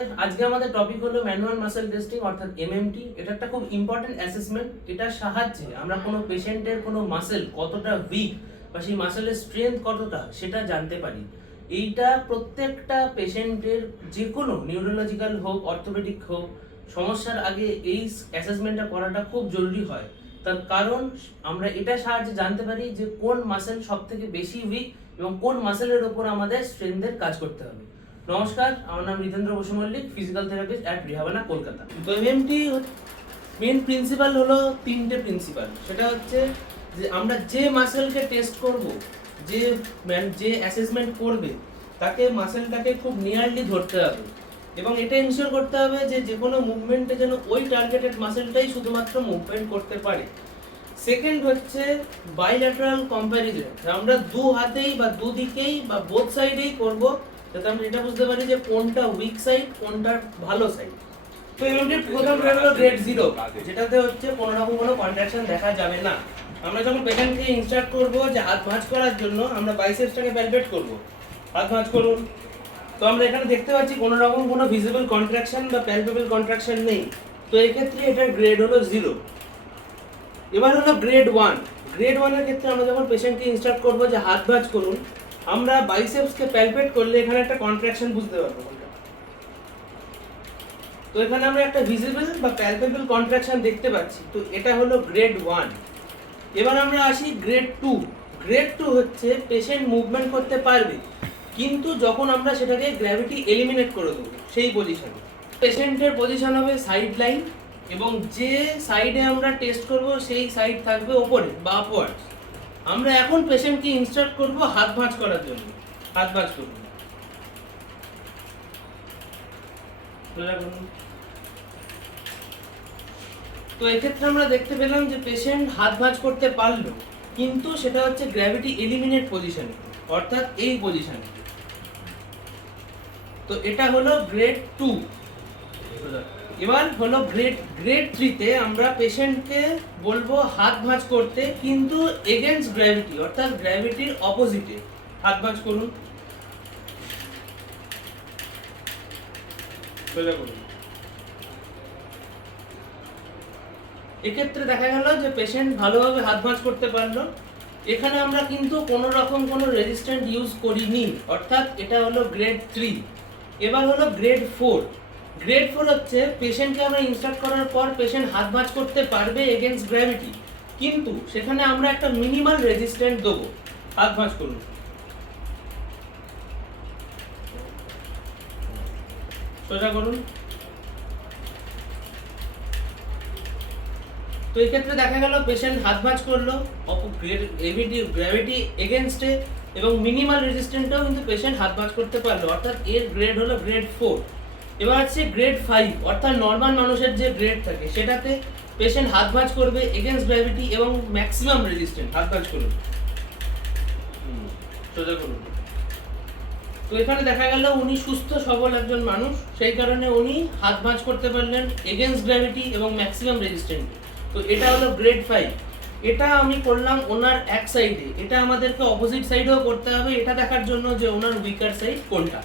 আজকে আমাদের টপিক হলো ম্যানুয়াল মাসেল টেস্টিং অর্থাৎ এমএমটি। এটা একটা খুব ইম্পর্টেন্ট অ্যাসেসমেন্ট। এটার সাহায্যে আমরা কোনো পেশেন্টের কোনো মাসেল কতটা উইক বা সেই মাসেলের স্ট্রেংথ কতটা সেটা জানতে পারি। এইটা প্রত্যেকটা পেশেন্টের যে কোনো নিউরোলজিক্যাল হোক অর্থোপেডিক হোক সমস্যার আগে এই অ্যাসেসমেন্টটা করাটা খুব জরুরি হয়। তার কারণ আমরা এটা সাহায্যে জানতে পারি যে কোন মাসেল সব থেকে বেশি উইক এবং কোন মাসেলের ওপর আমাদের স্ট্রেংথের কাজ করতে হবে। নমস্কার, আমার নাম Ritendra Basu Mallick, physical therapist at Rehabana, Kolkata. তো এমএমটি মেন প্রিন্সিপাল হলো তিনটে প্রিন্সিপাল। সেটা হচ্ছে যে আমরা যে মাসেলকে টেস্ট করব, যে অ্যাসেসমেন্ট করবে তাকে মাসেলটাকে খুব নিয়ারলি ধরতে হবে এবং এটা ইনশিওর করতে হবে যে কোনো মুভমেন্টে যেন ওই টার্গেটেড মাসেলটাই শুধুমাত্র মুভমেন্ট করতে পারে। সেকেন্ড হচ্ছে বাইল্যাটারাল কম্প্যারিজন, আমরা দু হাতেই বা দুদিকেই বা বোথ সাইডেই করব যাতে আমরা এটা বুঝতে পারি যে কোনটা উইক সাইড কোনটা ভালো সাইড। তো এমএমটির প্রথম গ্রেড হলো গ্রেড 0, যেটাতে হচ্ছে কোনো রকম কোনো কন্ট্রাকশন দেখা যাবে না। আমরা যখন পেশেন্টকে ইনস্ট্রাক্ট করব যে হাত ভাঁজ করার জন্য আমরা বাইসেপসটাকে প্যালপেট করব, হাত ভাঁজ করুন। তো আমরা এখানে দেখতে পাচ্ছি কোনো রকম কোনো ভিজিবল কন্ট্রাকশন বা প্যালপেবল কন্ট্রাকশন নেই। তো এই ক্ষেত্রে এটার গ্রেড হলো 0। এবার হলো গ্রেড 1। গ্রেড 1 এর ক্ষেত্রে আমরা যখন পেশেন্টকে ইনস্ট্রাক্ট করব যে হাত ভাঁজ করুন, আমরা বাইসেপসকে প্যালপেট করলে এখানে একটা কন্ট্রাকশন বুঝতে পারবো। তো এখানে আমরা একটা ভিজিবল বা প্যালপেবল কন্ট্রাকশন দেখতে পাচ্ছি। তো এটা হলো গ্রেড 1। এবার আমরা আসি গ্রেড 2। গ্রেড 2 হচ্ছে পেশেন্ট মুভমেন্ট করতে পারবে, কিন্তু যখন আমরা সেটাকে গ্র্যাভিটি এলিমিনেট করে দেবো সেই পজিশনে। পেশেন্টের পজিশন হবে সাইড লাইন এবং যে সাইডে আমরা টেস্ট করব সেই সাইড থাকবে ওপরে বা আপওয়ার্ডস। আমরা এখন পেশেন্টকে ইনস্ট্রাক্ট করব হাত ভাঁজ করার জন্য। হাত ভাঁজ করুন। তো এক্ষেত্রে আমরা দেখতে পেলাম যে পেশেন্ট হাত ভাঁজ করতে পারলো, কিন্তু সেটা হচ্ছে গ্র্যাভিটি এলিমিনেট পজিশনে, অর্থাৎ এই পজিশনে। তো এটা হলো গ্রেড 2। এবার হলো গ্রেড 3 তে আমরা পেশেন্টকে বলবো হাত ভাঁজ করতে, কিন্তু এগেইনস্ট গ্র্যাভিটি, অর্থাৎ গ্র্যাভিটির অপোজিটে হাত ভাঁজ করুন। এক্ষেত্রে দেখা গেল যে পেশেন্ট ভালোভাবে হাত ভাঁজ করতে পারলো। এখানে আমরা কিন্তু কোনো রকম কোনো রেজিস্ট্যান্ট ইউজ করিনি, অর্থাৎ এটা হলো গ্রেড 3। এবার হলো গ্রেড 4। গ্রেড 4 হচ্ছে পেশেন্টকে আমরা ইনস্ট্রাক্ট করার পর পেশেন্ট হাত ভাঁজ করতে পারবে এগেইনস্ট গ্র্যাভিটি, কিন্তু সেখানে আমরা একটা মিনিমাল রেজিস্ট্যান্ট দেবো। হাত ভাঁজ করুন। সোজা করুন। তো এই ক্ষেত্রে দেখা গেল পেশেন্ট হাত ভাঁজ করলো গ্র্যাভিটি এগেইনস্টে এবং মিনিমাল রেজিস্ট্যান্টটাও কিন্তু পেশেন্ট হাত ভাঁজ করতে পারলো, অর্থাৎ এর গ্রেড হলো গ্রেড 4। এবার আছে গ্রেড 5, অর্থাৎ নর্মাল মানুষের যে গ্রেড থাকে সেটাতে পেশেন্ট হাত ভাঁজ করবে এগেইনস্ট গ্র্যাভিটি এবং ম্যাক্সিমাম রেজিস্ট্যান্ট। হাত ভাঁজ করুন। সোজা করুন। তো এখানে দেখা গেল উনি সুস্থ সবল একজন মানুষ, সেই কারণে উনি হাত ভাঁজ করতে পারলেন এগেইনস্ট গ্র্যাভিটি এবং ম্যাক্সিমাম রেজিস্ট্যান্ট। তো এটা হলো গ্রেড 5। এটা আমি করলাম ওনার এক সাইডে, এটা আমাদেরকে অপোজিট সাইডেও করতে হবে, এটা দেখার জন্য যে ওনার উইকার সাইড কোনটা।